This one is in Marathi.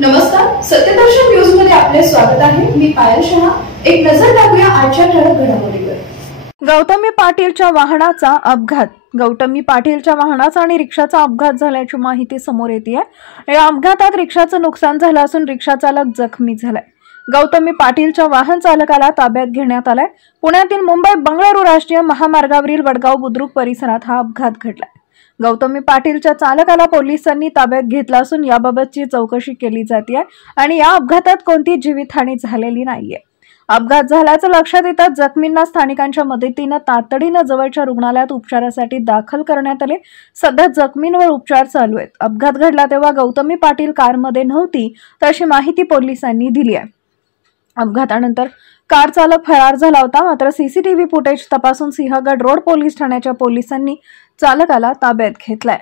नमस्कार, सत्यदर्शन न्यूज मध्ये आपले स्वागत आहे। मी पायल शहा। एक नजर टाकूया आजच्या ठळक घडामोडीवर। गौतमी पाटीलच्या वाहनाचा अपघात। गौतमी पाटीलच्या वाहनाचा आणि रिक्षाचा अपघात झाल्याची माहिती समोर येते आहे। या अपघातात रिक्षाचं नुकसान झालं असून रिक्षा चालक जखमी झालाय। गौतमी पाटीलच्या वाहन चालकाला ताब्यात घेण्यात आलाय। पुण्यातील मुंबई बंगळुरू राष्ट्रीय महामार्गावरील वडगाव बुद्रुक परिसरात हा अपघात घडलाय। गौतमी पाटीलच्या चालकाला पोलिसांनी ताब्यात घेतला असून याबाबतची चौकशी केली जाते आणि या अपघातात कोणती जीवितहानी झालेली नाहीये। अपघात झाल्याचं लक्षात येताच जखमींना स्थानिकांच्या मदतीने तातडीने जवळच्या रुग्णालयात उपचारासाठी दाखल करण्यात आले। सध्या जखमींवर उपचार चालू आहेत। अपघात घडला तेव्हा गौतमी पाटील कारमध्ये नव्हती तशी माहिती पोलिसांनी दिली आहे। अपघातानंतर कार चालक फरार झाला होता, मात्र सीसीटीव्ही फुटेज तपासून सिंहगड रोड पोलीस ठाण्याच्या पोलिसांनी चालकाला ताब्यात घेतलाय।